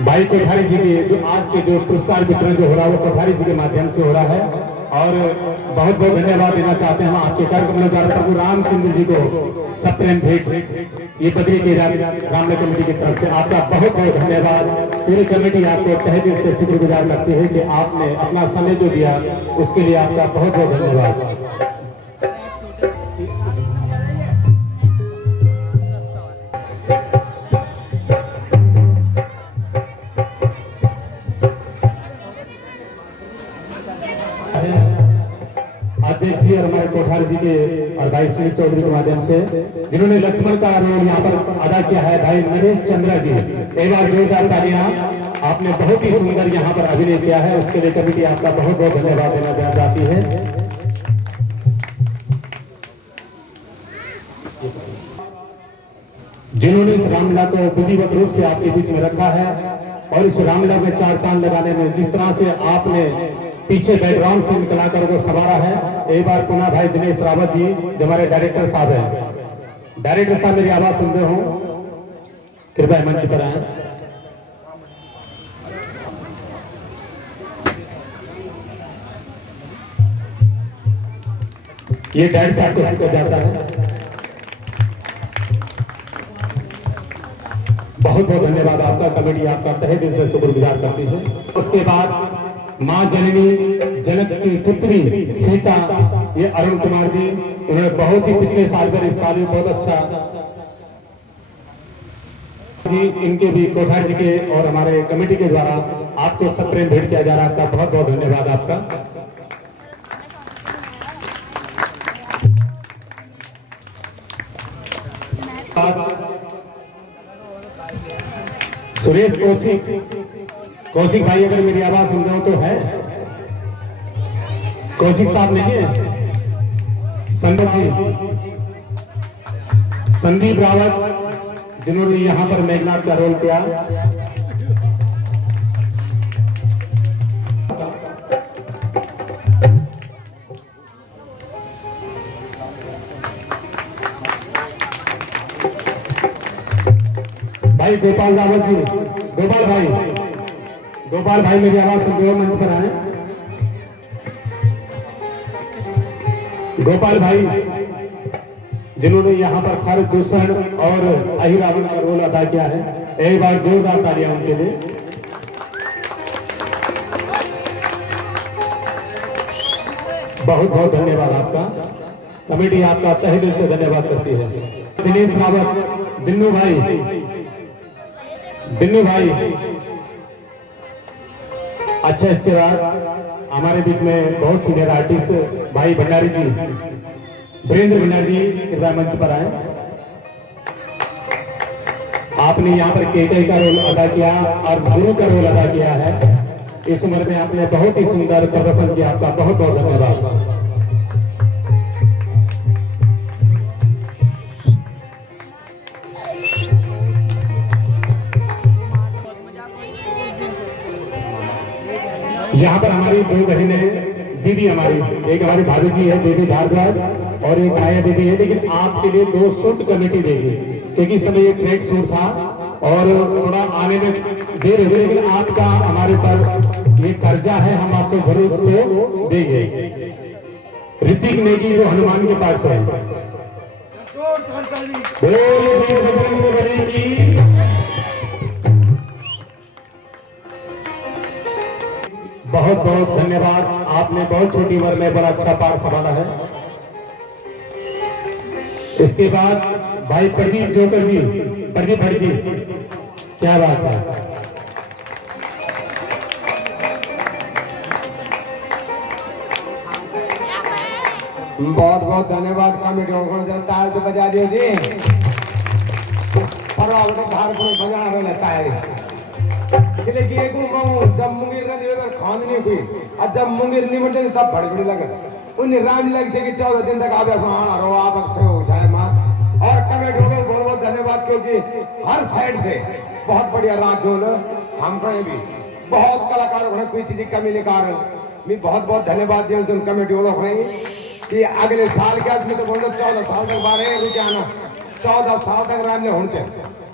भाई कोठारी जी के जो आज के जो पुरस्कार वितरण जो हो रहा है वो कोठारी जी के माध्यम से हो रहा है और बहुत बहुत धन्यवाद देना चाहते हैं हम आपके कार्यक्रम द्वारा प्रभु रामचंद्र जी को सप्रेम भेंट ये बद्री के रामनगर कमेटी की तरफ से आपका बहुत बहुत धन्यवाद। पूरी कमेटी आपको तहे दिल से शुक्रगुजार करती है कि आपने अपना समय जो दिया उसके लिए आपका बहुत बहुत धन्यवाद। अध्यक्ष जी और हमारे कोठारी जी के और भाई सुनील चौधरी के माध्यम से जिन्होंने लक्ष्मण का रोल यहाँ पर अदा किया है, भाई नरेश चंद्रा जी, एक बार जोरदार तालियां। आपने बहुत ही सुंदर यहाँ पर अभिनय किया है, उसके लिए कमेटी आपका बहुत बहुत धन्यवाद देना चाहती है। जिन्होंने इस रामलीला को विधिवत रूप से आपके बीच में रखा है और इस रामलीला में चार चांद लगाने में जिस तरह से आपने पीछे बैकग्राउंड से कलाकारों को संवारा है, एक बार पुनः भाई दिनेश रावत जी जो हमारे डायरेक्टर साहब हैं। डायरेक्टर साहब मेरी आवाज सुन रहे हो, कृपया मंच पर आए। ये डायरेक्टर साहब को सीखा जाता है। बहुत बहुत धन्यवाद आपका, कमेटी आपका तहे दिल से शुक्रगुजार करती है। उसके बाद माँ जननी जनक की पुत्री सीता, ये अरुण कुमार जी, उन्होंने बहुत ही पिछले साल से इस साल में बहुत अच्छा जी, इनके भी कोठारी जी के और हमारे कमेटी के द्वारा आपको सप्रेम भेंट किया जा रहा है। आपका बहुत बहुत धन्यवाद आपका। सुरेश कौशिक भाई अगर मेरी आवाज सुन रहे हो तो है, कौशिक साहब नहीं है, संदीप जी, संदीप रावत जिन्होंने यहाँ पर मेघनाथ का रोल किया। भाई गोपाल रावत जी, गोपाल भाई मेरी आवाज सुन रहे हो, मंच पर आए। गोपाल भाई जिन्होंने यहाँ पर खर दूषण और अहिरावण का रोल अदा किया है, एक बार जोरदार तालियां उनके लिए। बहुत बहुत धन्यवाद आपका, कमेटी आपका तहे दिल से धन्यवाद करती है। दिनेश रावत, दिन्नू भाई। अच्छा, इसके बाद हमारे बीच में बहुत सीनियर आर्टिस्ट भाई भंडारी जी, वीरेंद्र भंडारी जी, कृपया मंच पर आए। आपने यहाँ पर केके का रोल अदा किया और गुरु का रोल अदा किया है। इस उम्र में आपने बहुत ही सुंदर प्रदर्शन किया, आपका बहुत बहुत धन्यवाद। यहाँ पर हमारी दो बहनें दीदी, हमारी एक हमारी भाभी जी है देवी भारद्वाज और एक आया दीदी है, लेकिन आपके लिए 2 सूट कमेटी देगी क्योंकि इस समय ये ट्रैक सूट था और थोड़ा आने में देर हुई, लेकिन आपका हमारे पर ये कर्जा है, हम आपको जरूर उसको देंगे। ऋतिक नेगी जो हनुमान के पास है, बहुत बहुत धन्यवाद। आपने बहुत छोटी उम्र में बड़ा अच्छा पार संभाला है। इसके बाद भाई प्रदीप जोकर जी, प्रदीप भट्ट जी, क्या बात है। बहुत बहुत धन्यवाद कमेटी को, ताल तो बजा दियो जी, पर घर को बजाना भी लगता है जब मुंगेर खान नहीं हुई और जब मुंगेर नहीं मर जाती तब बड़ी लगे उन्हें राम लग जाए कि 14 दिन तक आप हो जाए माँ। और कमेटी को बहुत बहुत धन्यवाद क्योंकि हर साइड से बहुत बढ़िया राग हमको भी बहुत कलाकारों को कोई चीज कमी नहीं कर, मैं बहुत बहुत धन्यवाद दिया जो कमेटी को कि अगले साल के आदमी तो बोल 14 साल तक बारे रुके आना, 14 साल तक राम ने होने चाहिए।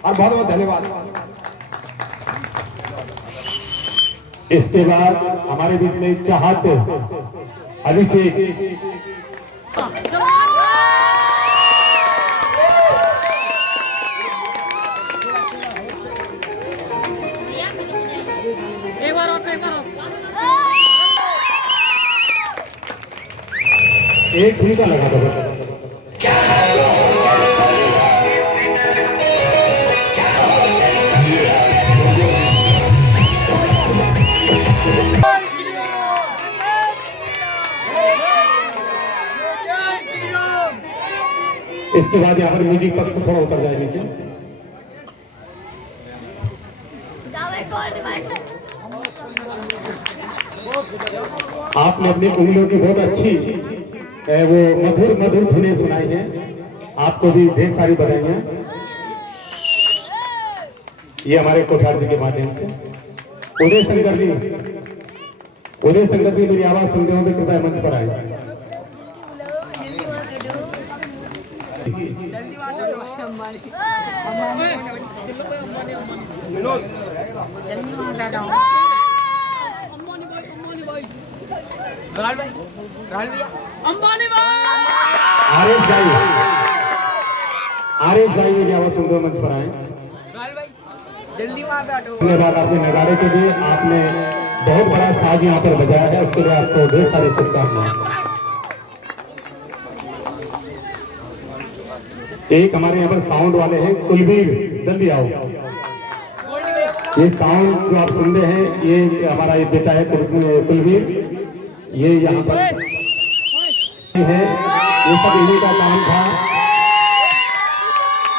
और बहुत बहुत धन्यवाद। इसके बाद हमारे बीच में चाहत अभिषेक। एक ठुमका लगा दो बस। इसके बाद यहाँ पर म्यूजिक पक्ष थोड़ा उतर जाए नीचे। आपने अपनी उंगलियों की बहुत अच्छी वो मधुर मधुर धुनें सुनाई हैं, आपको भी ढेर सारी बधाइयां। ये हमारे कोठार जी के माध्यम से उदय शंकर जी मेरी आवाज सुनते हो तो कृपया मंच पर आए। आर एस भाई मेरी आवाज सुनते हो मंच पर आए। धन्यवाद आपके नगाड़े के लिए, आपने बहुत बड़ा साज यहाँ पर बजाया है, उसके लिए आपको ढेर सारी शुभकामनाएं। एक हमारे यहाँ पर साउंड वाले हैं कुलवीर, जल्दी आओ। ये साउंड जो आप सुन रहे हैं ये हमारा ये बेटा है कुलवीर, ये यहाँ पर है, ये सब इन्हीं का काम था।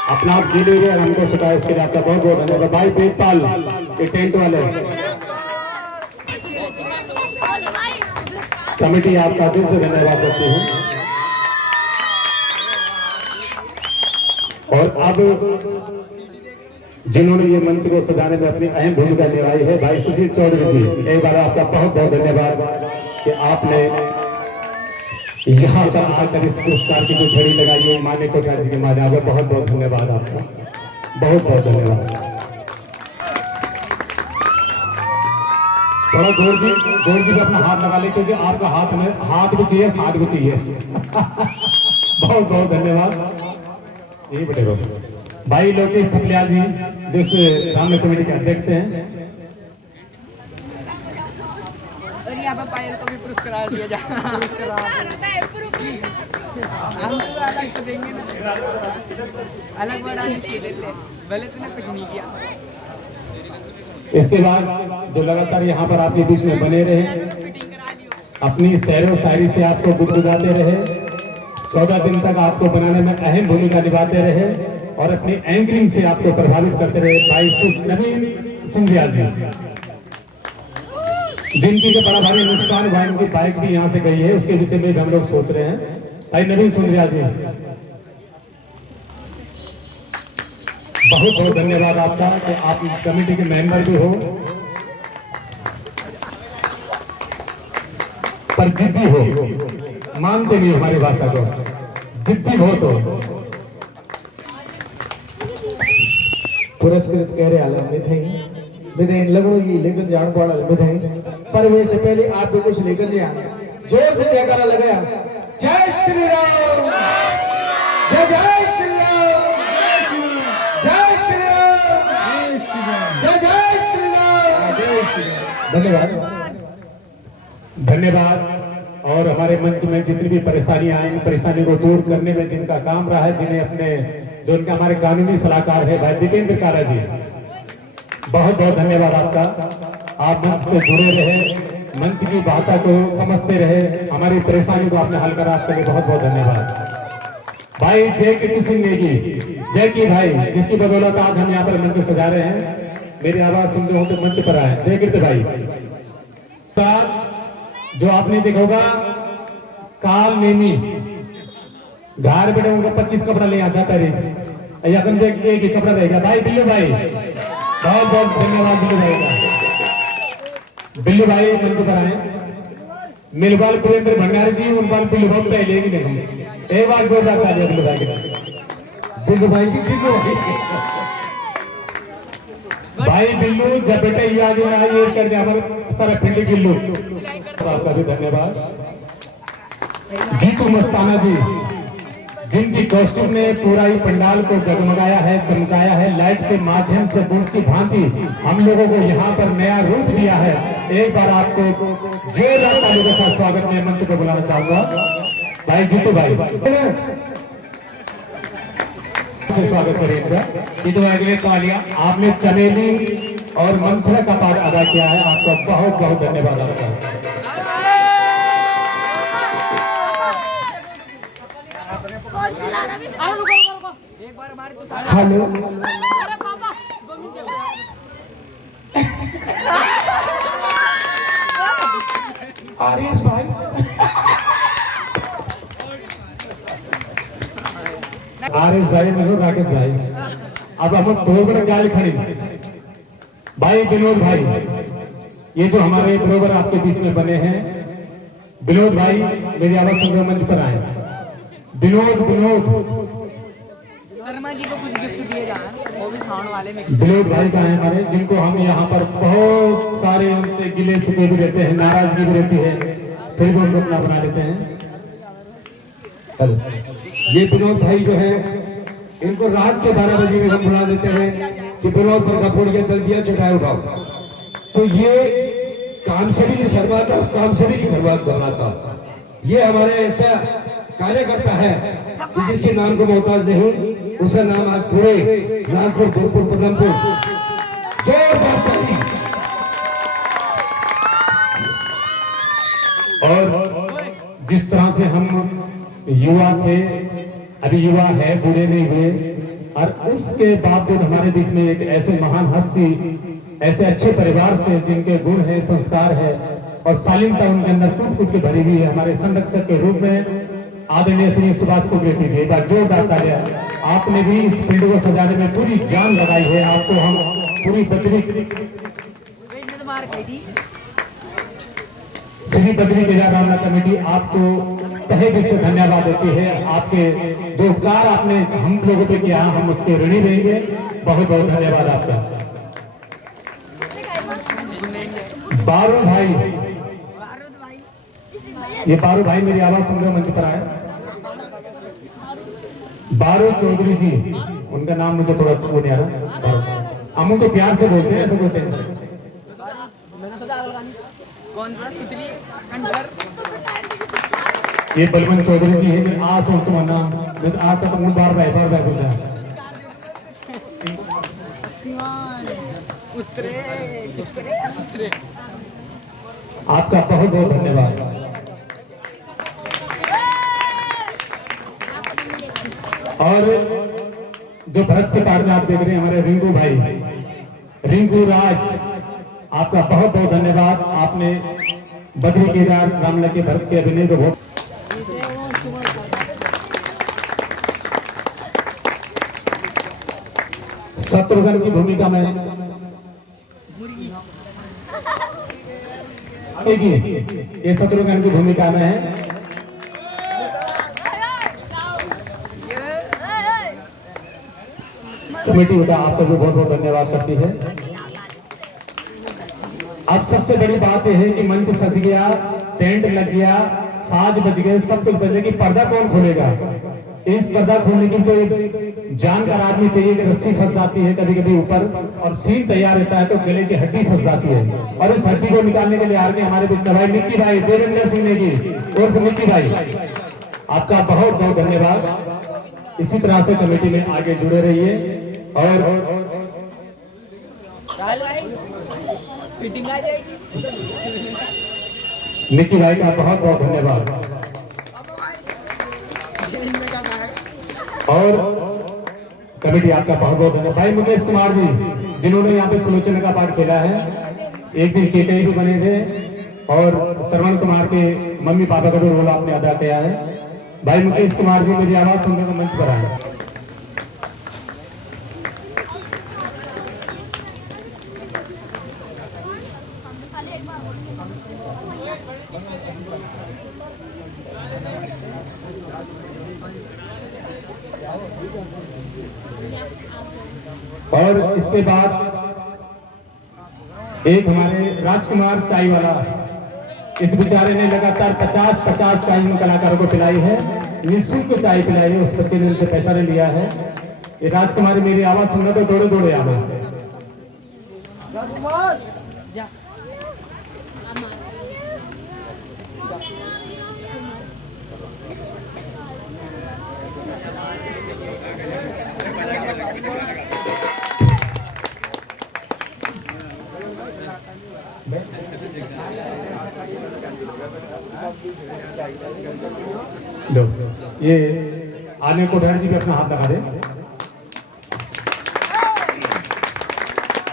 अपना आप खेल रहे हैं, हमको सिखाया, उसके लिए आपका बहुत बहुत धन्यवाद। भाई बेदपाल ये टेंट वाले कमेटी आपका दिल से धन्यवाद करती हूँ। और अब जिन्होंने ये मंच को सजाने में अपनी अहम भूमिका निभाई है, भाई सुशील चौधरी जी, एक बार आपका बहुत बहुत धन्यवाद कि आपने यहाँ पर आकर इस पुरस्कार की जो झड़ी लगाई है मान्य कोठार जी के माध्यम से, बहुत बहुत धन्यवाद आपका, बहुत बहुत धन्यवाद। थोड़ा गौर जी भी अपना हाथ लगा ले, क्योंकि आपका हाथ भी चाहिए, साथ भी चाहिए। बहुत बहुत धन्यवाद। यही बटे भाई लोकेश थपलिया जी जो इस सामने कमेटी के अध्यक्ष हैं, और यहाँ पर पायल को भी पुरस्कार दिया जाए। हम तो अलग तो देंगे ना, अलग बढ़ाने के लिए भले तूने कुछ नहीं किया। इसके बाद जो लगातार यहाँ पर आपके बीच में बने रहे, अपनी शेरो शायरी से आपको गुदगुदाते रहे, 14 दिन तक आपको बनाने में अहम भूमिका निभाते रहे और अपनी एंकरिंग से आपको प्रभावित करते रहे, भाई नवीन सुंदरिया जी, जिनकी के बड़ा भारी नुकसान हुआ, उनकी बाइक भी यहाँ से गई है, उसके विषय में हम लोग सोच रहे हैं। भाई नवीन सुंदरिया जी, बहुत बहुत धन्यवाद आपका कि आप कमेटी के मेंबर भी हो, पर जिद्दी हो, मानते नहीं हमारी भाषा को, जिद्दी हो तो पुरस्कृत कह रहे आलम विधेन लगड़ो ये लेकिन जान पड़ा विधेन, पर वे से पहले आप भी कुछ लेकर दिया, जोर से जयकारा लगाया, जय श्री राम, जय जय श्री राम, जय श्री राम, जय जय श्री राम। धन्यवाद धन्यवाद। और हमारे मंच में जितनी भी परेशानियां आई, परेशानी को दूर करने में जिनका काम रहा है, जिन्हें अपने जो उनके हमारे कानूनी सलाहकार है भाई दीपेंद्र कारा जी, बहुत बहुत धन्यवाद आपका। आप मंच से जुड़े रहे, मंच की भाषा को समझते रहे, हमारी परेशानी को आपने हल करा, आपके लिए बहुत बहुत धन्यवाद। भाई जय कीर्ति सिंह नेगी, जय की भाई, जिसकी बदौलत आज हम यहाँ पर मंच सजा रहे हैं। मेरी आवाज सुनते हो तो मंच पर आए, जय कीर्ति भाई। जो आपने देखा होगा काल नेमी घर बेटे उनका 25 कपड़ा ले जाता रही, यकन जे एक ही कपड़ा रहेगा। भाई बिल्लू भाई, बहुत बहुत धन्यवाद बिल्लू भाई का। बिल्लू भाई मंच पर आए, मिलवाल पुरेंद्र भंडारी जी, उनवाल बिल्लू भाई पे लेगी देखो, एक बार जोरदार तालियां बिल्लू भाई के। बिल्लू भाई जी, बिल्लू भाई भाई बिल्लू जब बेटे ये आगे ना ये कर दे हमारे सारा फिल्ड गिल्लू। आपका भी धन्यवाद। जीतू मस्ताना जी जिनकी कॉस्ट्यूम ने पूरा ही पंडाल को जगमगाया है, चमकाया है, लाइट के माध्यम से बूट की भांति हम लोगों को यहाँ पर नया रूप दिया है। एक बार आपको जोरदार तालियों के साथ स्वागत में मंच को बुलाना चाहूंगा। भाई जीतू भाई से स्वागत करें इनका। जीतू भाई के लिए तालियां। आपने चमेली और मंत्र का पाठ अदा किया है, आपका बहुत बहुत धन्यवाद। आपका एक बार हमारे तो हेलो अरे पापा 2 मिनट आर्यस भाई आरएस भाई मेरे राकेश भाई अब हम बरोबर गाल खड़ी भाई विनोद भाई ये जो हमारे बरोबर आपके बीच में बने हैं विनोद भाई मेरी आवाज सुन मंच पर आए। विनोद शर्मा जी को कुछ गिफ्ट दिए जा वो भी साउंड वाले में। विनोद भाई का है हमारे जिनको हम यहाँ पर बहुत सारे उनसे गिले शिकवे भी रहते हैं, नाराजगी भी रहती है, फिर भी उनको अपना बना लेते हैं। ये विनोद भाई जो है इनको रात के 12 बजे में हम बुला देते हैं कि विनोद पर कपूर के चल दिया चटाई उठाओ। तो ये काम से भी शर्माता काम से भी घबराता। ये हमारे ऐसा कार्यकर्ता है कि जिसके नाम को मोहताज नहीं, उसका नाम आज पूरे नागपुर धुरपुर पदमपुर जोरदार ताली। और जिस तरह से हम युवा थे, अभी युवा है, बूढ़े नहीं हुए, और उसके बावजूद हमारे बीच में एक ऐसे महान हस्ती, ऐसे अच्छे परिवार से जिनके गुण है, संस्कार है और शालीनता उनके अंदर कूट कूट के भरी हुई है, हमारे संरक्षक के रूप में आदरणीय श्री सुभाष को बेटी जी। एक बार जोरदार तालियां। आपने भी इस फील्ड को सजाने में पूरी जान लगाई है, आपको हम पूरी बदरी श्री बद्री केदारनाथ कमेटी आपको तहे दिल से धन्यवाद देती है। आपके जो उपकार आपने हम लोगों पे किया हम उसके ऋणी रहेंगे। बहुत बहुत धन्यवाद आपका। बारू भाई, ये बारू भाई मेरी आवाज सुन रहे मंच पर आए। बारू चौधरी जी, उनका नाम मुझे थोड़ा वो नहीं आ रहा, हम उनको प्यार से बोलते हैं, ऐसा कोई टेंशन। कौन सा तितली अंडर ये बलवंत चौधरी जी है। मैं आ सुन तुम ना मैं तो आता तो बार बार बोल रहा उतरे आपका बहुत बहुत धन्यवाद। और जो भरत के तार में आप देख रहे हैं हमारे रिंकू भाई, रिंकू राज, आपका बहुत बहुत धन्यवाद। आपने बद्री केदार रामलला के भरत के अभिनय को बहुत शत्रुघ्न की भूमिका में ये शत्रुघ्न की भूमिका में है। कमेटी होता आपका भी बहुत बहुत धन्यवाद करती है। अब सबसे बड़ी बात यह है कि मंच सज गया, टेंट लग गया, साज बज गए, सब कुछ बज गया, पर्दा कौन खोलेगा? इस पर्दा खोलने की तो जानकार आदमी चाहिए कि रस्सी फंस जाती है कभी कभी ऊपर और सीन तैयार रहता है तो गले की हड्डी फंस जाती है, और इस हड्डी को निकालने के लिए आ गए हमारे बीच भाई निक्की भाई, देवेंद्र सिंह नेगी और निक्की भाई, आपका बहुत बहुत धन्यवाद। इसी तरह से कमेटी में आगे जुड़े रहिए। और फिटिंग आ जाएगी। निक्की भाई का बहुत बहुत धन्यवाद। और कमेटी आपका बहुत बहुत धन्यवाद। भाई मुकेश कुमार जी जिन्होंने यहाँ पे सुलोचना का पाठ खेला है, एक दिन केके भी बने थे, और श्रवण कुमार के मम्मी पापा का भी रोल आपने अदा किया है। भाई मुकेश कुमार जी मेरी आवाज सुनने को मंच पर आए। और इसके बाद एक हमारे राजकुमार चाय वाला, इस बेचारे ने लगातार 50 चाय इन कलाकारों को पिलाई है, निःशुल्क चाय पिलाई है। उस बच्चे ने उनसे पैसा नहीं लिया है। ये राजकुमारी मेरी आवाज सुन रहे तो दौड़े दौड़े आवे। लो, ये आने कोठारी जी भी अपना हाथ लगा दे।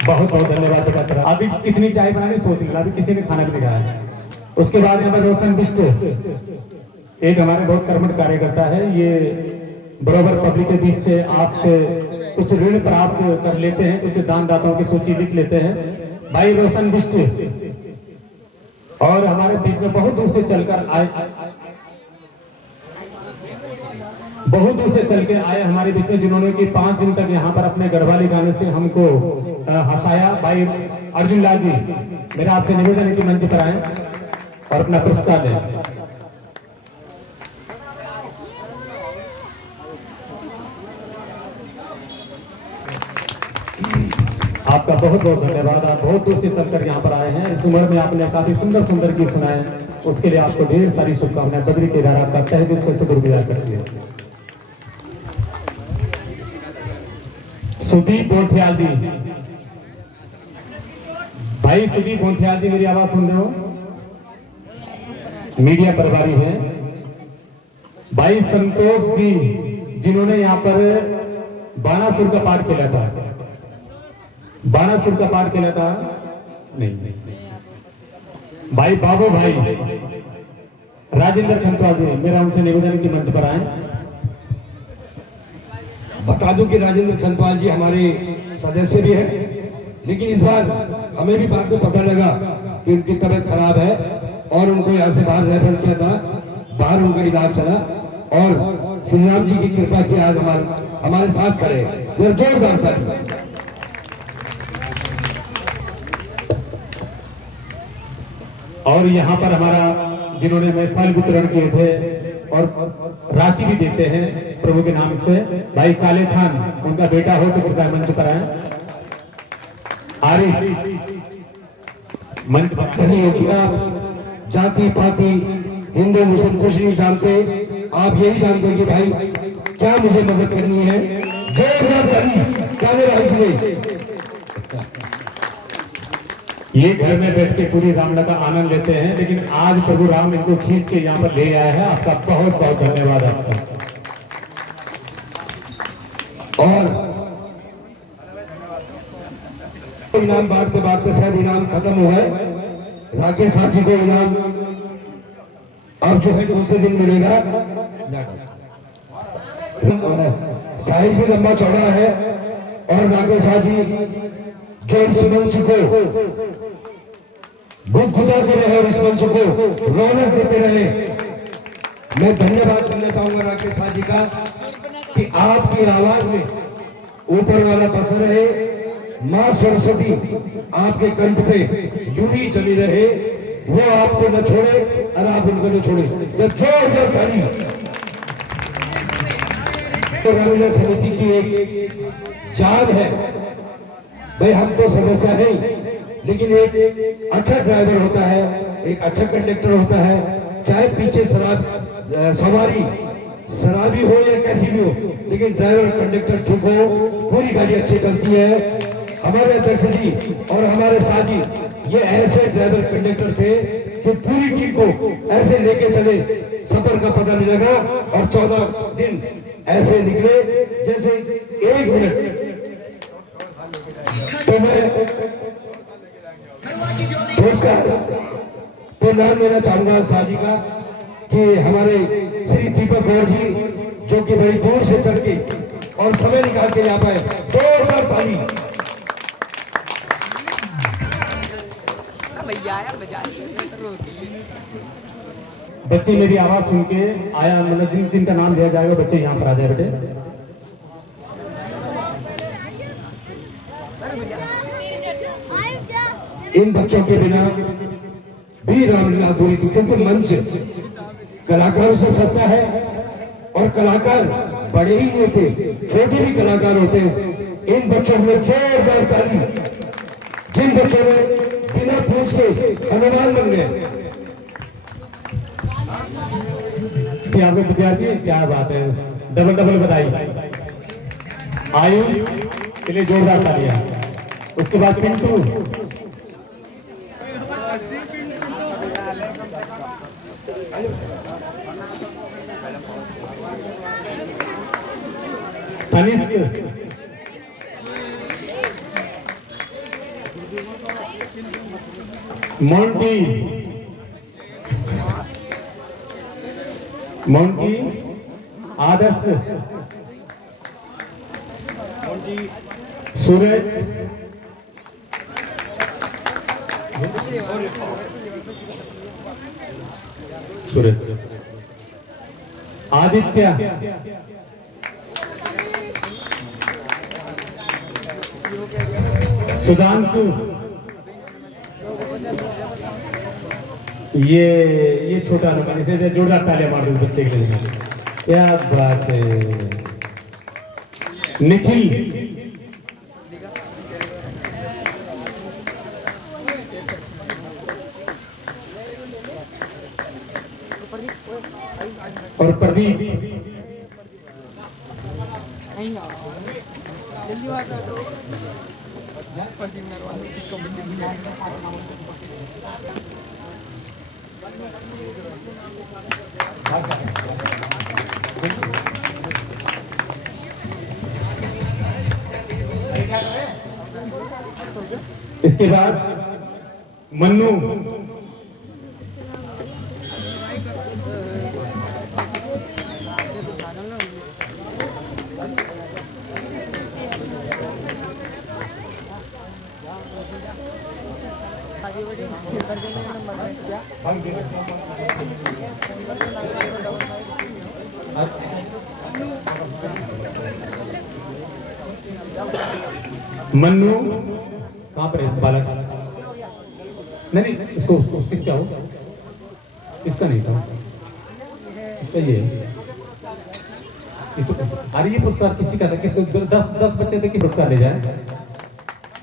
बहुत बहुत धन्यवाद बेटा तेरा। अभी कितनी चाय बनानी सोच लेना, अभी किसी ने खाना भी नहीं खाया। उसके बाद यहाँ पर रोशन बिष्ट, एक हमारे बहुत कर्मठ कार्यकर्ता है। ये बराबर पब्लिक के बीच से आपसे कुछ ऋण प्राप्त कर लेते हैं, कुछ दान दाताओं की सूची लिख लेते हैं। भाई रोशन बिष्ट, और हमारे बीच में बहुत दूर से चलकर आए, बहुत दूर से चल के आए हमारे बीच में, जिन्होंने कि 5 दिन तक यहाँ पर अपने गढ़वाली गाने से हमको हंसाया। भाई अर्जुन लाल जी, मेरा आपसे निवेदन है कि मंच पर आए और अपना पुरस्कार दें। आपका बहुत बहुत धन्यवाद। आप बहुत दूर से चलकर यहाँ पर आए हैं। इस उम्र में आपने काफी सुंदर सुंदर गीत सुनाए, उसके लिए आपको ढेर सारी शुभकामनाएं। बद्री केदार आपका तहे दिल से शुक्रगुजार करती है। सुदीप बोंठियाल जी, भाई सुदीप बोंठियाल जी मेरी आवाज सुन रहे हो? मीडिया प्रभारी हैं। भाई संतोष जी, जिन्होंने यहाँ पर बाणासुर का पाठ खेला था। बाणासुर का पाठ खेला था नहीं। भाई बाबू भाई राजेंद्र खंतवा जी, मेरा उनसे निवेदन है कि मंच पर आए। बता दूं कि राजेंद्र खनपाल जी हमारे सदस्य भी हैं, लेकिन इस बार हमें भी बाद में पता लगा कि उनकी तबीयत खराब है और उनको यहाँ से बाहर रेफर किया था। बाहर उनका इलाज चला और श्री राम जी की कृपा की आज हमारे साथ खड़े। जोरदार ताली। और यहाँ पर हमारा जिन्होंने महफिल वितरण किए थे और राशि भी देते हैं प्रभु के नाम से, भाई काले खान, उनका बेटा हो तो कृपया मंच पर आए। आरिफ मंच पर। धन्य कि आप जाति पाति हिंदू मुस्लिम कुछ नहीं जानते, आप यही जानते हैं कि भाई क्या मुझे मदद करनी है। जोरदार ताली। क्या मेरा ये घर में बैठ के पूरी रामलला का आनंद लेते हैं, लेकिन आज प्रभु राम इनको खींच के यहाँ पर ले आया है। आपका बहुत बहुत धन्यवाद आपका। और इनाम बांटते बांटते शायद इनाम खत्म हो गए। राकेश साहब जी को इनाम अब जो है दूसरे दिन मिलेगा। साइज भी लंबा चौड़ा है और राकेश साहब जी जो इस मंच को गुदगुदाते रहे और इस मंच को रौनक देते रहे, मैं धन्यवाद करना चाहूंगा राकेश साहब जी का कि आपकी आवाज में ऊपर वाला बसा रहे, मां सरस्वती आपके कंठ पे यूं ही चली रहे, वो आपको न छोड़े और आप उनको न छोड़े। जब जोरदार ताली। तो रामलीला समिति की एक जान है भाई, हम तो सदस्य हैं, लेकिन एक अच्छा ड्राइवर होता है, एक अच्छा कंडक्टर होता है, चाहे पीछे सवारी शराबी हो या कैसी भी हो, लेकिन ड्राइवर कंडक्टर ठीक हो, पूरी गाड़ी अच्छी चलती है। हमारे अध्यक्ष जी और हमारे साथी ये ऐसे ड्राइवर कंडक्टर थे कि पूरी टीम को ऐसे लेके चले, सफर का पता नहीं लगा और 14 दिन ऐसे निकले जैसे 1 मिनट। तो मैं पुरस्कार तो नाम लेना चाहूंगा साजी का कि हमारे श्री दीपक गौर जी, जो कि बड़ी दूर से चल के और समय निकाल के यहाँ पाए। जोरदार ताली। बच्चे मेरी आवाज सुन के आया, मतलब जिनका नाम लिया जाएगा बच्चे यहाँ पर आ जाए बेटे। इन बच्चों के बिना भी रामलीला अधूरी थी, क्योंकि मंच कलाकारों से सस्ता है और कलाकार बड़े ही नहीं होते, छोटे भी कलाकार होते हैं। इन बच्चों में जोरदार ताली, जिन बच्चों ने बिना पूछ के हनुमान बन गए। यहाँ पे विद्यार्थी हैं, क्या बात है, डबल डबल बधाई। आयुष के लिए जोरदार तालियां। उसके बाद पिंटू, तनिष्क, मोंटी, मोंटी, आदर्श, सूरज, सूरज, आदित्य, सुधांशु, ये छोटा नुकसान, इसे जोरदार तालियां मार दो बच्चे के लिए। क्या बात है। निखिल, और प्रदीप, जल्दी बात करो। इसके बाद मन्नू, मन्नू कहाँ पर है बालक? नहीं इसको किसका हो? इसका नहीं था, इसका ये। अरे ये पुरस्कार किसी का था, किसको? 10 बच्चे थे, किस पुरस्कार ले जाए?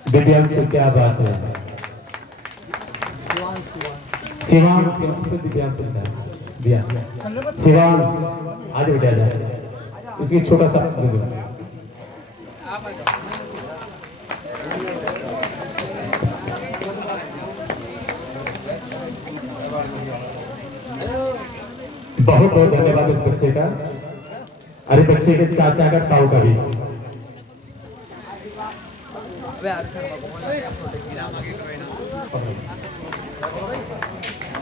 दिव्यांशु, क्या बात है। शिवांश, दिव्यांशु दिया, शिवांश आगे बैठा जाए, इसकी छोटा सा बहुत बहुत धन्यवाद इस बच्चे का। अरे बच्चे के चाचा का, ताऊ का भी।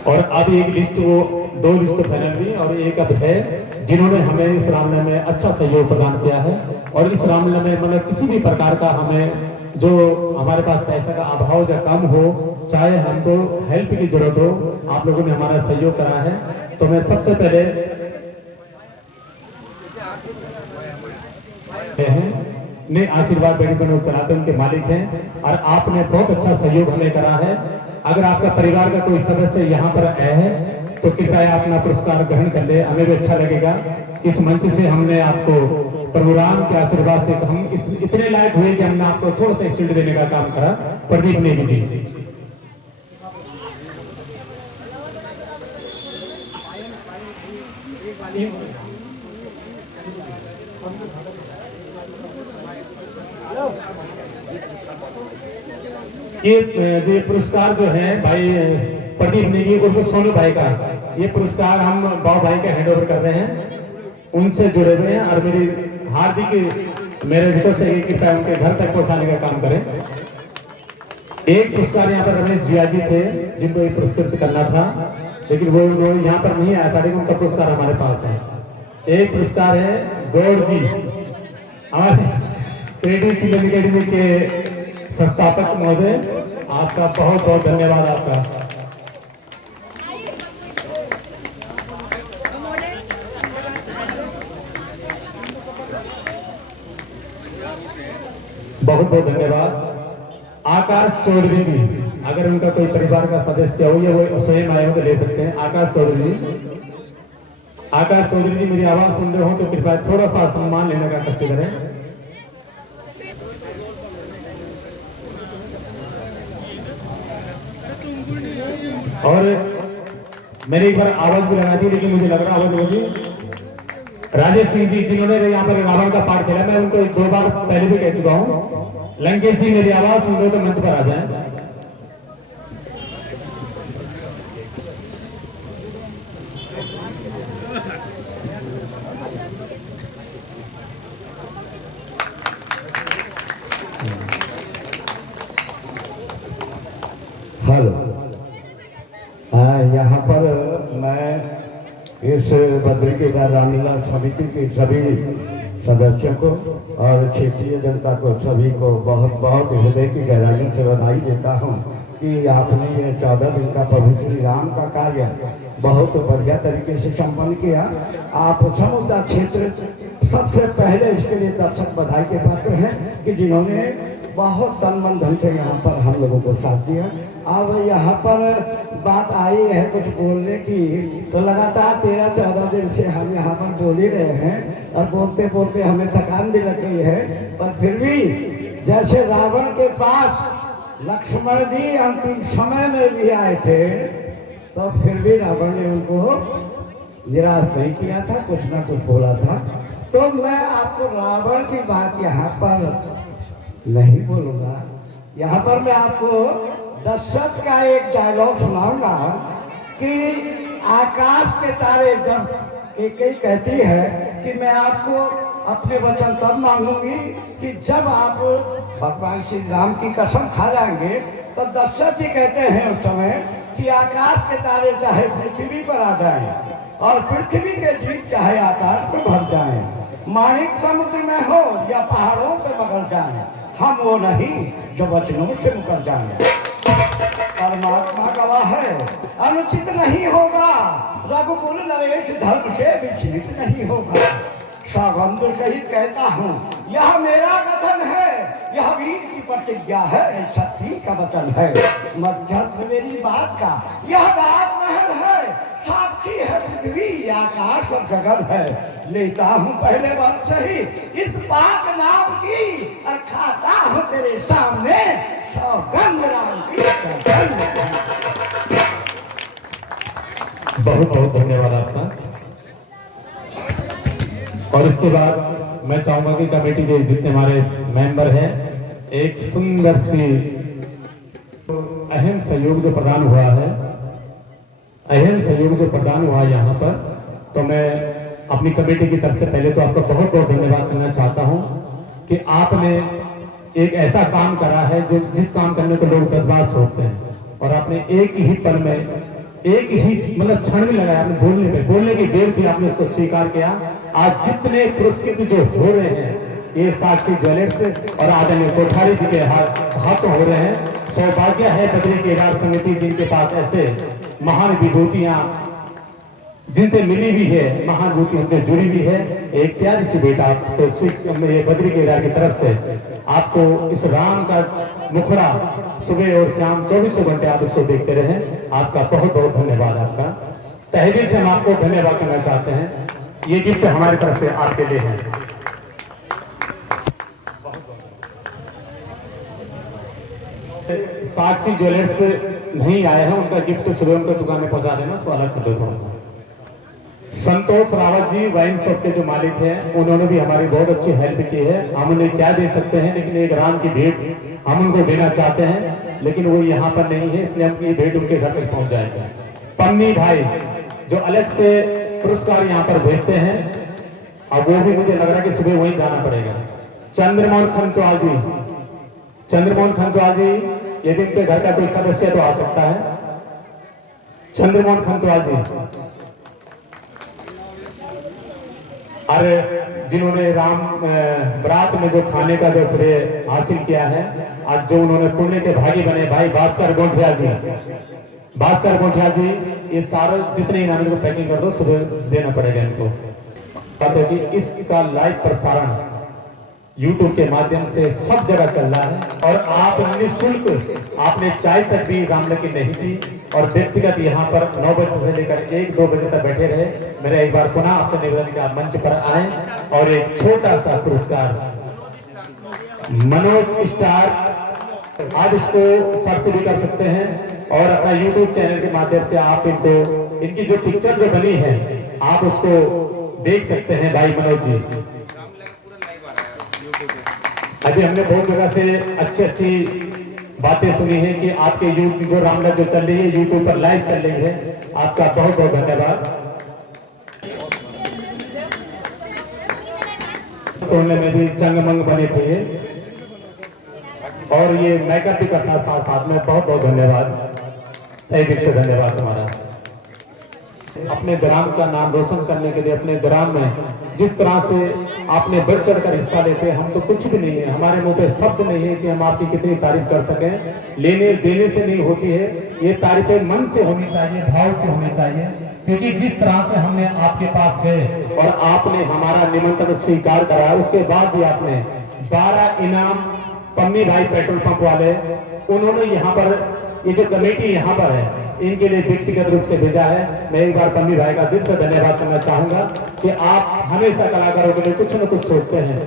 और अब एक लिस्ट, वो 2 लिस्ट फाइनल हुई और एक अब है जिन्होंने हमें इस रामलीला में अच्छा सहयोग प्रदान किया है। और इस रामलीला में मतलब किसी भी प्रकार का हमें जो हमारे पास पैसा का अभाव या कम हो, चाहे हमको हेल्प की जरूरत हो, आप लोगों ने हमारा सहयोग करा है। तो मैं सबसे पहले ने आशीर्वाद बेटी बनो चलाते उनके मालिक हैं और आपने बहुत अच्छा सहयोग हमें करा है। अगर आपका परिवार का कोई सदस्य यहाँ पर आया है तो कृपया अपना पुरस्कार ग्रहण कर ले, हमें भी अच्छा लगेगा। इस मंच से हमने आपको प्रभु राम के आशीर्वाद से हम इतने लायक हुए कि हमने आपको थोड़ा सा स्टूडियो देने का काम करा। प्रदीप नेगी जी, ये पुरस्कार जो है भाई प्रदीप नेगी उर्फ सोनू भाई का, ये पुरस्कार हम बाबू भाई के हैंड ओवर कर रहे हैं, उनसे जुड़े हुए हैं। और मेरी हार्दिक मेरे भीतर से कृपया उनके घर तक पहुंचाने का काम करें। एक पुरस्कार यहाँ पर रमेश जिया जी थे जिनको ये पुरस्कृत करना था, लेकिन वो यहाँ पर नहीं आया था, लेकिन उनका पुरस्कार हमारे पास है। एक पुरस्कार है गौड़ जी, हमारे क्रिएटिव चिल्ड्रन अकेडमी के संस्थापक महोदय, आपका बहुत बहुत धन्यवाद। आपका बहुत बहुत धन्यवाद। आकाश चौधरी जी, अगर उनका कोई परिवार का सदस्य हो या वो स्वयं आए हो तो ले सकते हैं। आकाश चौधरी जी, आकाश चौधरी जी मेरी आवाज सुन रहे हो तो कृपया थोड़ा सा सम्मान लेने का कष्ट करें। और मैंने एक बार आवाज भी लगाई थी लेकिन मुझे लग रहा आवाज होगी। राजेश सिंह जी जिन्होंने यहाँ पर रावण का पार्ट खेला, मैं उनको 2 बार पहले भी कह चुका हूँ। लंकेश जी मेरी आवाज सुन लो तो मंच पर आ जाए। हेलो, यहाँ पर मैं इस बद्री केदार रामलीला समिति के सभी सदस्यों को और क्षेत्रीय जनता को सभी को बहुत बहुत हृदय की गहराइयों से बधाई देता हूँ कि आपने ये 14 दिन का प्रभु श्री राम का कार्य बहुत बढ़िया तरीके से संपन्न किया। आप समूचा क्षेत्र सबसे पहले इसके लिए दर्शक बधाई के पात्र हैं कि जिन्होंने बहुत तन मन धन से यहाँ पर हम लोगों को साथ दिया। अब यहाँ पर बात आई है कुछ बोलने की, तो लगातार 13-14 दिन से हम यहाँ पर बोल ही रहे हैं और बोलते बोलते हमें थकान भी लग गई है। पर फिर भी जैसे रावण के पास लक्ष्मण जी अंतिम समय में भी आए थे, तो फिर भी रावण ने उनको निराश नहीं किया था, कुछ ना कुछ बोला था। तो मैं आपको रावण की बात यहाँ पर नहीं बोलूँगा। यहाँ पर मैं आपको दशरथ का एक डायलॉग सुनाऊंगा कि आकाश के तारे जब कई कहती है कि मैं आपको अपने वचन तब मांगूंगी कि जब आप भगवान श्री राम की कसम खा जाएंगे। तो दशरथ जी कहते हैं उस समय कि आकाश के तारे चाहे पृथ्वी पर आ जाएं और पृथ्वी के जीव चाहे आकाश में भर जाएं, माणिक समुद्र में हो या पहाड़ों पर मगर जाएं, हम वो नहीं जो वचनों से मुकर जाएं। परमात्मा गवाह है, अनुचित नहीं होगा, रघुकुल नरेश धर्म से विचलित नहीं होगा। सौगंध सहित कहता हूँ यह मेरा कथन है, यह वीर की प्रतिज्ञा है, क्षत्रिय का वचन है। मध्यस्थ मेरी बात का यह राजमहल है, साक्षी है पृथ्वी आकाश और गगन है। लेता हूँ पहले बात सही इस पाक नाम की और खाता हूँ तेरे सामने सौगंध राम की। बहुत बहुत धन्यवाद आपका। और इसके बाद मैं चाहूंगा कि कमेटी के जितने हमारे मेंबर हैं एक सुंदर सी अहम सहयोग जो प्रदान हुआ है, अहम सहयोग जो प्रदान हुआ यहाँ पर, तो मैं अपनी कमेटी की तरफ से पहले तो आपका बहुत बहुत धन्यवाद करना चाहता हूँ कि आपने एक ऐसा काम करा है जो जिस काम करने को लोग 10 बार सोचते हैं और आपने एक ही पल में एक ही मतलब क्षण भी लगाया आपने बोलने की देर थी, आपने उसको स्वीकार किया। आज जितने पुरस्कृत जो हो रहे हैं ये साक्षी ज्वेलर्स और आदरणीय कोठारी जी के हाथों हो रहे हैं। सौभाग्य है बद्री केदार समिति जिनके पास ऐसे महान विभूतियां जिनसे मिली भी है, महान विभूति हमसे जुड़ी भी है। एक प्यारी सी बेटा आपको बद्री केदार की तरफ से आपको इस राम का मुखड़ा सुबह और शाम 24 घंटे आप इसको देखते रहें। आपका बहुत बहुत धन्यवाद। आपका तहे दिल से हम आपको धन्यवाद करना चाहते हैं। ये गिफ्ट हमारी तरफ से आपके लिए है। साक्षी ज्वेलर्स नहीं आए हैं, उनका गिफ्ट सुबह उनका दुकान में पहुंचा देना, उसको अलग कर दो थोड़ा सा। संतोष रावत जी वाइन शॉप के जो मालिक हैं, उन्होंने भी हमारी बहुत अच्छी हेल्प की है। हम उन्हें क्या दे सकते हैं, लेकिन एक राम की भेंट हम उनको देना चाहते हैं, लेकिन वो यहाँ पर नहीं है, इसलिए हम ये भेंट उनके घर तक पहुंच जाएगा। पन्नी भाई जो अलग से पुरस्कार यहाँ पर भेजते हैं, अब वो भी मुझे लग रहा है कि सुबह वहीं जाना पड़ेगा। चंद्रमोहन खंतवाल जी, चंद्रमोहन खंतवाल जी, यदि उनके घर का कोई सदस्य तो आ सकता है। चंद्रमोहन खंतवाल जी अरे जिन्होंने राम बरात में जो खाने का जो श्रेय हासिल किया है, आज जो उन्होंने पुण्य के भागी बने भाई भास्कर गोंठिया जी, भास्कर गोंठिया जी, ये सारे जितने इनाम को पैकिंग कर दो, सुबह देना पड़ेगा इनको। कि इसका लाइव प्रसारण YouTube के माध्यम से सब जगह चल रहा है और आप निःशुल्क आपने चाय तक भी रामलला की नहीं थी और व्यक्तिगत यहाँ पर 9 बजे से लेकर 1-2 बजे तक बैठे रहे। मेरा एक बार पुनः आपसे निवेदन कि आप मंच पर आए और एक छोटा सा पुरस्कार मनोज स्टार, आप इसको सर्च भी कर सकते हैं और अपना YouTube चैनल के माध्यम से आप इनकी जो पिक्चर जो बनी है आप उसको देख सकते हैं। भाई मनोज जी, अभी हमने बहुत जगह से अच्छी बातें सुनी है कि आपके यूट्यूब जो रामलला जो चल रही है यूट्यूब पर लाइव चल रही है, आपका बहुत बहुत धन्यवाद। कोने में भी चंगमंग बने थे और ये मेकअप भी करता साथ साथ में, बहुत बहुत धन्यवाद, तहे दिल से धन्यवाद तुम्हारा। अपने ग्राम का नाम रोशन करने के लिए अपने ग्राम में जिस तरह से आपने बढ़ चढ़ कर हिस्सा लेते हैं, हम तो कुछ भी नहीं है, हमारे मुंह पे शब्द नहीं है कि हम आपकी कितनी तारीफ कर सकें। लेने देने से नहीं होती है, ये तारीफें मन से होनी चाहिए, भाव से होनी चाहिए, क्योंकि जिस तरह से हमने आपके पास गए और आपने हमारा निमंत्रण स्वीकार करा, उसके बाद भी आपने 12 इनाम पम्मी भाई पेट्रोल पंप वाले, उन्होंने यहाँ पर ये जो कमेटी यहाँ पर है इनके लिए व्यक्तिगत रूप से भेजा है। मैं एक बार पम्मी भाई का दिल से धन्यवाद करना चाहूंगा कि आप हमेशा कलाकारों के लिए कुछ न कुछ सोचते हैं।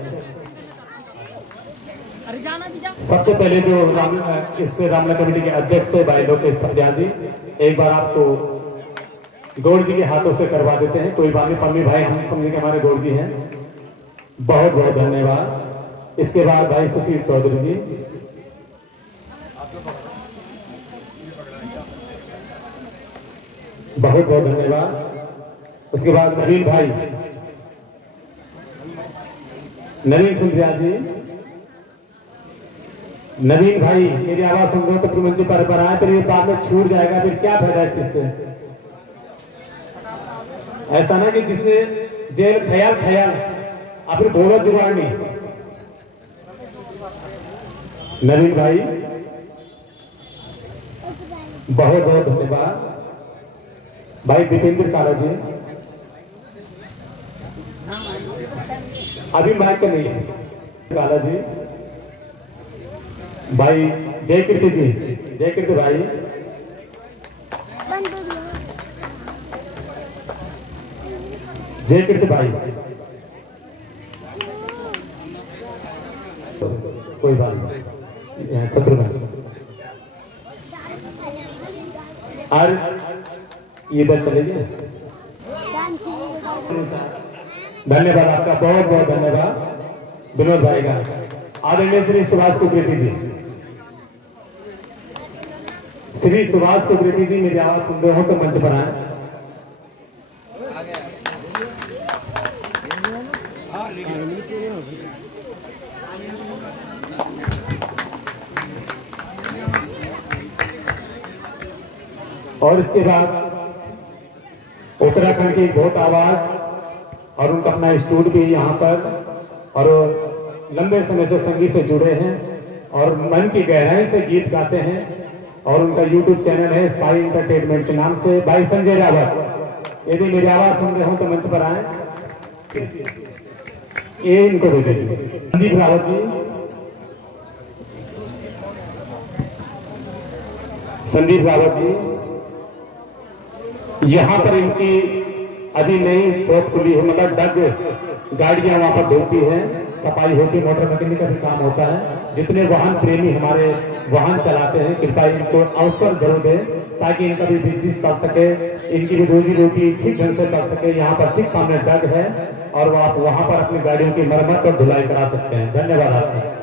सबसे पहले जो इस रामलला कमेटी के अध्यक्ष है भाई लोकेश थपलियाल जी, एक बार आपको गौड़ जी के हाथों से करवा देते हैं। कोई बात नहीं, पम्मी भाई हम समझे कि हमारे गौड़ जी हैं, बहुत बहुत धन्यवाद। इसके बाद भाई सुशील चौधरी जी, बहुत बहुत धन्यवाद। उसके बाद नवीन भाई, नवीन सुंदरिया जी, नवीन भाई मेरी आवाज सुन रहे हो तो फिर मंच पर आए, फिर ये बाद में छूट जाएगा, फिर क्या फायदा इस चीज से। ऐसा ना कि जिसने जेल ख्याल अब बोलो जुगाड़ नहीं। नवीन भाई बहुत बहुत धन्यवाद। भाई दीपेंद्र काला जी, अभी माइक नहीं है, काला जी, भाई जय कीर्ति जी, जय कीर्ति भाई, जय कीर्ति भाई, कोई बात नहीं, शत्रुघ्न और इधर चले गए। धन्यवाद आपका, बहुत बहुत धन्यवाद विनोद भाई का। आदरणीय श्री सुभाष कुकृति जी, श्री सुभाष कुकृति जी मेरी आवाज सुन रहे हो तो मंच पर आए। और इसके बाद उत्तराखंड की बहुत आवाज और उनका अपना स्टूडियो भी यहाँ पर और लंबे समय से संगीत से जुड़े हैं और मन की गहराई से गीत गाते हैं और उनका YouTube चैनल है साई एंटरटेनमेंट के नाम से। भाई संजय रावत, यदि मेरी आवाज सुन रहे हो तो मंच पर आए, ये इनको दे दीजिए। संदीप रावत जी, संदीप रावत जी, यहाँ पर इनकी अभी नई शॉप खुली है, मतलब डग गाड़ियां वहां पर धोती हैं, सफाई होती है, मोटर मैकेनिक का भी काम होता है। जितने वाहन प्रेमी हमारे वाहन चलाते हैं, कृपया इनको अवसर जरूर दें ताकि इनका भी बिजनेस चल सके, इनकी भी रोजी रोटी ठीक ढंग से चल सके। यहाँ पर ठीक सामने डग है और आप वहां पर अपनी गाड़ियों की मरम्मत और धुलाई करा सकते हैं। धन्यवाद आपका।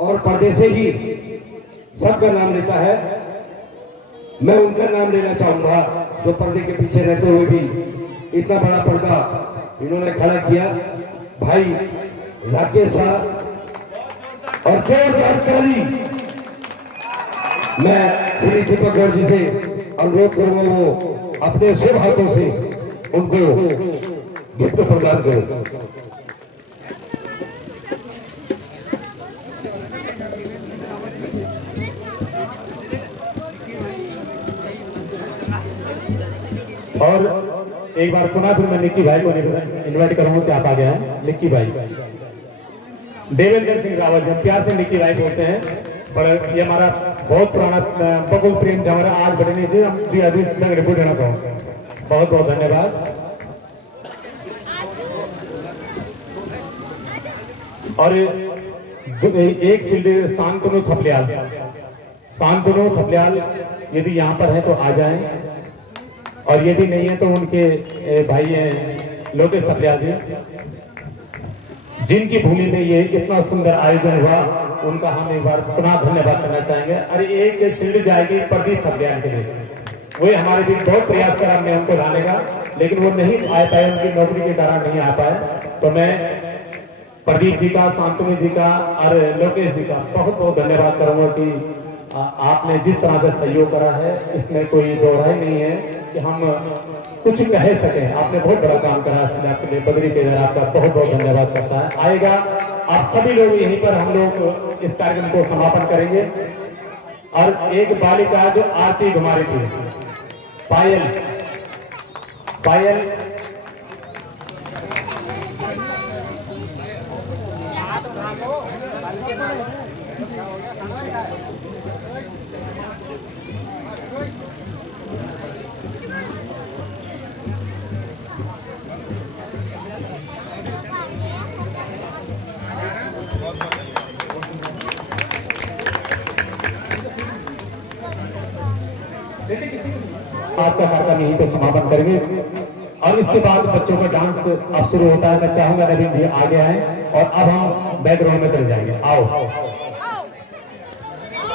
और पर्दे से ही सबका नाम लेता है। मैं उनका नाम लेना चाहूंगा जो पर्दे के पीछे रहते हुए भी इतना बड़ा पर्दा इन्होंने खड़ा किया। भाई राकेश साहब और जोरदार ताली। मैं श्री दीपक गौड़ जी से अनुरोध करूंगा वो अपने शुभ हाथों से उनको गिफ्ट प्रदान करें। और एक बार पुनः फिर मैं निक्की भाई को इनवाइट करूंगा कि आप आ गए हैं। निक्की भाई, देवेंद्र सिंह रावत, जब प्यार से निक्की भाई बोलते हैं, पर ये हमारा बहुत पुराना बकुल प्रेम हमारा आज बढ़े नहीं चाहिए, हम भी अभी तक रिपोर्ट देना चाहूँगा। बहुत बहुत धन्यवाद। और एक सीढ़ी शांतनु थपलियाल, शांतनु थपलियाल यदि यहाँ पर है तो आ जाएं, और यदि नहीं है तो उनके भाई हैं लोकेश थपलियाल जी, जिनकी भूमि में ये इतना सुंदर आयोजन हुआ, उनका हम एक बार पुनः धन्यवाद करना चाहेंगे। अरे एक सीढ़ी जाएगी प्रदीप थपलियाल के लिए, वही हमारे बीच बहुत प्रयास करा हमने उनको लाने का, लेकिन वो नहीं आ पाए, उनकी नौकरी के कारण नहीं आ पाए। तो मैं प्रदीप जी का, शांतनु जी का और लोकेश जी का बहुत बहुत धन्यवाद करूंगा कि आपने जिस तरह से सहयोग करा है, इसमें कोई दोहराई नहीं है कि हम कुछ कह सकें। आपने बहुत बड़ा काम करा, इसलिए आपके लिए बद्री केदार आपका बहुत बहुत धन्यवाद करता है। आएगा आप सभी लोग यहीं पर, हम लोग इस कार्यक्रम को समापन करेंगे। और एक बालिका जो आरती घुमा रही थी, पायल, पायल आज का कार्यक्रम यहीं पे समापन करेंगे, और इसके बाद बच्चों का डांस अब शुरू होता है। मैं चाहूंगा नवीन जी आगे आए, और अब हम बैकग्राउंड में चले जाएंगे। आओ।